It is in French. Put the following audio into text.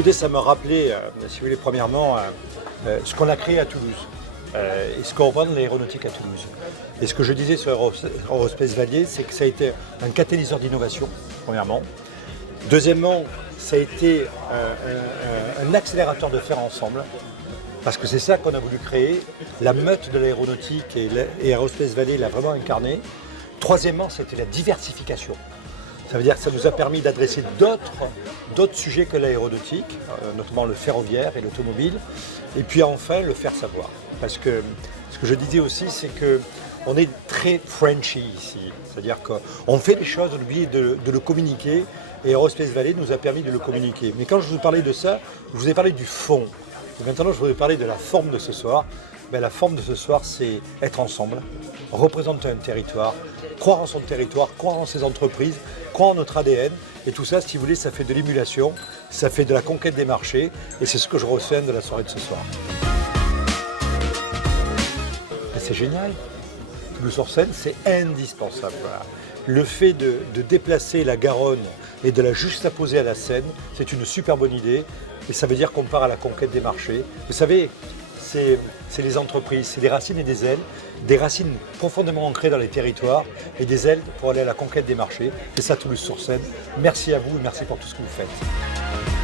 Écoutez, ça me rappelait, si vous voulez, premièrement, ce qu'on a créé à Toulouse et ce qu'on reprend de l'aéronautique à Toulouse. Et ce que je disais sur Aerospace Vallée, c'est que ça a été un catalyseur d'innovation, premièrement. Deuxièmement, ça a été un accélérateur de faire ensemble, parce que c'est ça qu'on a voulu créer. La meute de l'aéronautique et Aerospace Vallée l'a vraiment incarné. Troisièmement, c'était la diversification. Ça veut dire que ça nous a permis d'adresser d'autres sujets que l'aéronautique, notamment le ferroviaire et l'automobile. Et puis enfin, le faire savoir. Parce que ce que je disais aussi, c'est qu'on est très Frenchy ici. C'est-à-dire qu'on fait les choses, on oublie de le communiquer. Et Aerospace Vallée nous a permis de le communiquer. Mais quand je vous parlais de ça, je vous ai parlé du fond. Et maintenant, je voudrais parler de la forme de ce soir. La forme de ce soir, c'est être ensemble, représenter un territoire, croire en son territoire, croire en ses entreprises, croire en notre ADN. Et tout ça, si vous voulez, ça fait de l'émulation, ça fait de la conquête des marchés. Et c'est ce que je ressens de la soirée de ce soir. Et c'est génial. Toulouse-sur-Seine, c'est indispensable. Voilà. Le fait de déplacer la Garonne et de la juxtaposer à la Seine, c'est une super bonne idée. Et ça veut dire qu'on part à la conquête des marchés. Vous savez, c'est les entreprises, c'est des racines et des racines profondément ancrées dans les territoires et des ailes pour aller à la conquête des marchés. C'est ça Toulouse-sur-Seine. Merci à vous et merci pour tout ce que vous faites.